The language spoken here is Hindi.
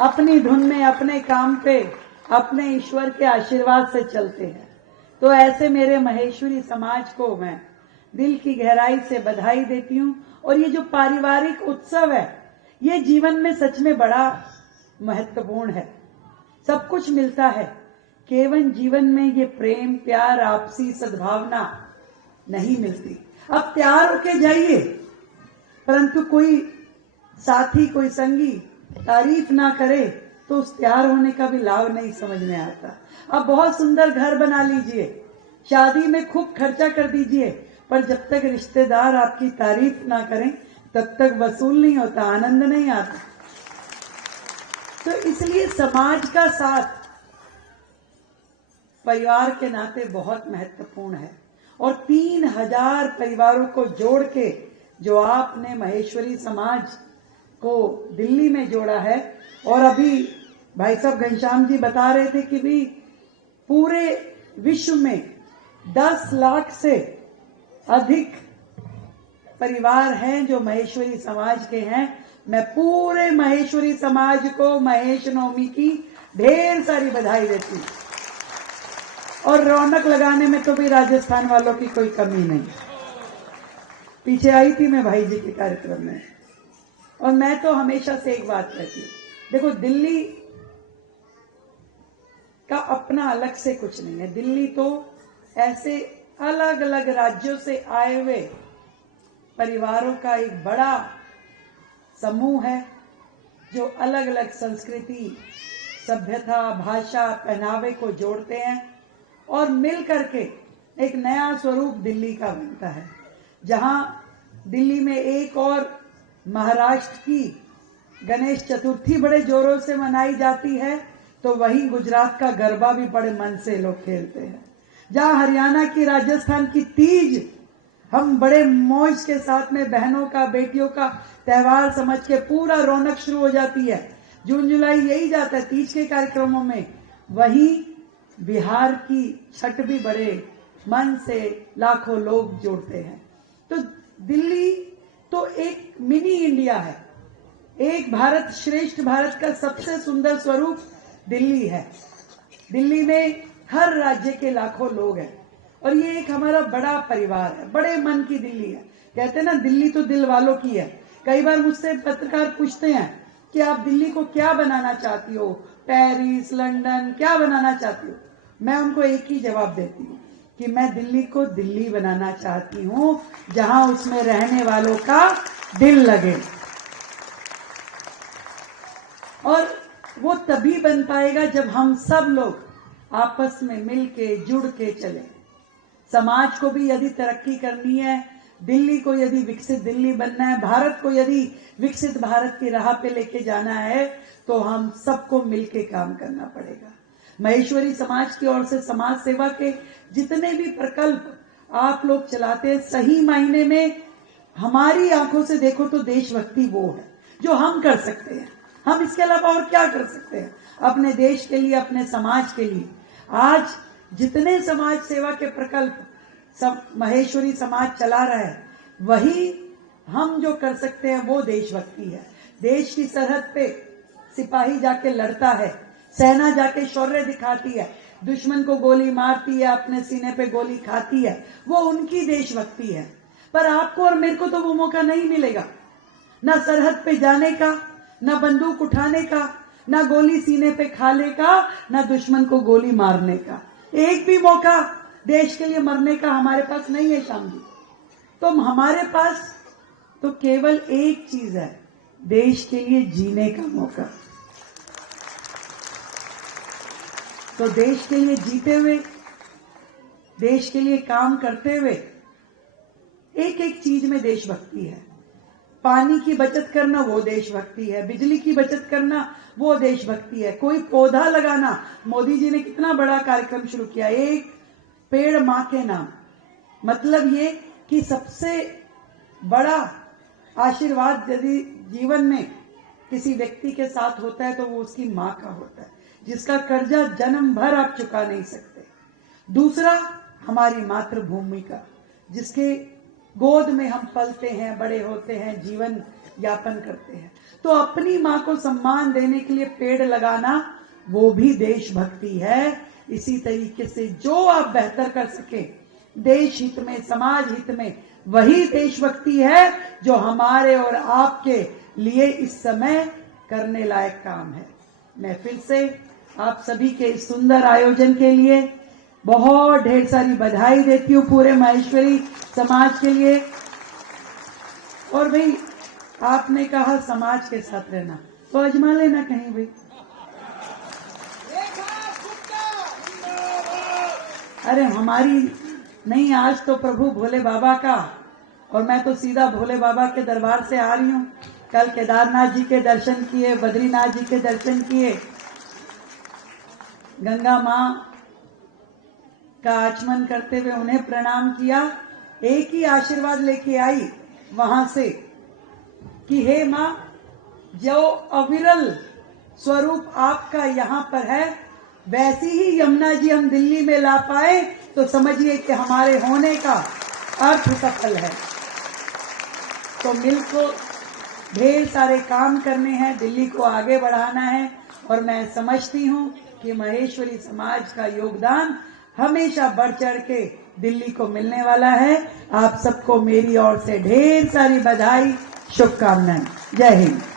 अपनी धुन में, अपने काम पे, अपने ईश्वर के आशीर्वाद से चलते हैं। तो ऐसे मेरे महेश्वरी समाज को मैं दिल की गहराई से बधाई देती हूँ। और ये जो पारिवारिक उत्सव है, ये जीवन में सच में बड़ा महत्वपूर्ण है। सब कुछ मिलता है, केवल जीवन में ये प्रेम, प्यार, आपसी सद्भावना नहीं मिलती। अब तैयार होके जाइए, परंतु कोई साथी, कोई संगी तारीफ ना करे तो उस तैयार होने का भी लाभ नहीं समझ में आता। अब बहुत सुंदर घर बना लीजिए, शादी में खूब खर्चा कर दीजिए, पर जब तक रिश्तेदार आपकी तारीफ ना करें तब तक वसूल नहीं होता, आनंद नहीं आता। तो इसलिए समाज का साथ परिवार के नाते बहुत महत्वपूर्ण है। और 3000 परिवारों को जोड़ के जो आपने महेश्वरी समाज को दिल्ली में जोड़ा है, और अभी भाई साहब घनश्याम जी बता रहे थे कि भी पूरे विश्व में 10 लाख से अधिक परिवार हैं जो महेश्वरी समाज के हैं। मैं पूरे महेश्वरी समाज को महेश नवमी की ढेर सारी बधाई देती हूँ। और रौनक लगाने में तो भी राजस्थान वालों की कोई कमी नहीं। पीछे आई थी मैं भाई जी के कार्यक्रम में, और मैं तो हमेशा से एक बात कहती हूँ, देखो दिल्ली का अपना अलग से कुछ नहीं है। दिल्ली तो ऐसे अलग अलग राज्यों से आए हुए परिवारों का एक बड़ा समूह है, जो अलग अलग संस्कृति, सभ्यता, भाषा, पहनावे को जोड़ते हैं और मिल करके एक नया स्वरूप दिल्ली का बनता है। जहां दिल्ली में एक और महाराष्ट्र की गणेश चतुर्थी बड़े जोरों से मनाई जाती है, तो वहीं गुजरात का गरबा भी बड़े मन से लोग खेलते हैं। जहां हरियाणा की, राजस्थान की तीज हम बड़े मौज के साथ में बहनों का, बेटियों का त्योहार समझ के पूरा रौनक शुरू हो जाती है। जून जुलाई यही जाता है तीज के कार्यक्रमों में। वहीं बिहार की छठ भी बड़े मन से लाखों लोग जोड़ते हैं। तो दिल्ली तो एक मिनी इंडिया है। एक भारत श्रेष्ठ भारत का सबसे सुंदर स्वरूप दिल्ली है। दिल्ली में हर राज्य के लाखों लोग हैं, और ये एक हमारा बड़ा परिवार है। बड़े मन की दिल्ली है। कहते हैं ना, दिल्ली तो दिल वालों की है। कई बार मुझसे पत्रकार पूछते हैं कि आप दिल्ली को क्या बनाना चाहती हो, पेरिस, लंदन, क्या बनाना चाहती हो? मैं उनको एक ही जवाब देती हूँ कि मैं दिल्ली को दिल्ली बनाना चाहती हूँ, जहां उसमें रहने वालों का दिल लगे। और वो तभी बन पाएगा जब हम सब लोग आपस में मिल के, जुड़ के चले। समाज को भी यदि तरक्की करनी है, दिल्ली को यदि विकसित दिल्ली बनना है, भारत को यदि विकसित भारत की राह पे लेके जाना है, तो हम सबको मिलके काम करना पड़ेगा। महेश्वरी समाज की ओर से समाज सेवा के जितने भी प्रकल्प आप लोग चलाते हैं, सही मायने में हमारी आंखों से देखो तो देशभक्ति वो है जो हम कर सकते हैं। हम इसके अलावा और क्या कर सकते हैं अपने देश के लिए, अपने समाज के लिए? आज जितने समाज सेवा के प्रकल्प सब महेश्वरी समाज चला रहा है, वही हम जो कर सकते हैं वो देशभक्ति है। देश की सरहद पे सिपाही जाके लड़ता है, सेना जाके शौर्य दिखाती है, दुश्मन को गोली मारती है, अपने सीने पे गोली खाती है, वो उनकी देशभक्ति है। पर आपको और मेरे को तो वो मौका नहीं मिलेगा, ना सरहद पे जाने का, ना बंदूक उठाने का, ना गोली सीने पे खाने का, ना दुश्मन को गोली मारने का। एक भी मौका देश के लिए मरने का हमारे पास नहीं है श्याम जी। तो हमारे पास तो केवल एक चीज है, देश के लिए जीने का मौका। तो देश के लिए जीते हुए, देश के लिए काम करते हुए, एक एक चीज में देशभक्ति है। पानी की बचत करना वो देशभक्ति है, बिजली की बचत करना वो देशभक्ति है, कोई पौधा लगाना। मोदी जी ने कितना बड़ा कार्यक्रम शुरू किया, एक पेड़ मां के नाम। मतलब ये कि सबसे बड़ा आशीर्वाद यदि जीवन में किसी व्यक्ति के साथ होता है तो वो उसकी मां का होता है, जिसका कर्जा जन्म भर आप चुका नहीं सकते। दूसरा हमारी मातृभूमि का, जिसके गोद में हम पलते हैं, बड़े होते हैं, जीवन यापन करते हैं। तो अपनी माँ को सम्मान देने के लिए पेड़ लगाना वो भी देशभक्ति है। इसी तरीके से जो आप बेहतर कर सके देश हित में, समाज हित में, वही देशभक्ति है जो हमारे और आपके लिए इस समय करने लायक काम है। मैं फिर से आप सभी के इस सुंदर आयोजन के लिए बहुत ढेर सारी बधाई देती हूँ पूरे माहेश्वरी समाज के लिए। और भाई आपने कहा समाज के साथ रहना, तो अजमा लेना कहीं भाई। अरे हमारी नहीं, आज तो प्रभु भोले बाबा का, और मैं तो सीधा भोले बाबा के दरबार से आ रही हूँ। कल केदारनाथ जी के दर्शन किए, बद्रीनाथ जी के दर्शन किए, गंगा माँ का आचमन करते हुए उन्हें प्रणाम किया। एक ही आशीर्वाद लेके आई वहां से कि हे माँ, जो अविरल स्वरूप आपका यहाँ पर है, वैसी ही यमुना जी हम दिल्ली में ला पाए तो समझिए कि हमारे होने का अर्थ सफल है। तो मिलकर ढेर सारे काम करने हैं, दिल्ली को आगे बढ़ाना है। और मैं समझती हूँ कि महेश्वरी समाज का योगदान हमेशा बढ़ चढ़ के दिल्ली को मिलने वाला है। आप सबको मेरी ओर से ढेर सारी बधाई, शुभकामनाएं। जय हिंद।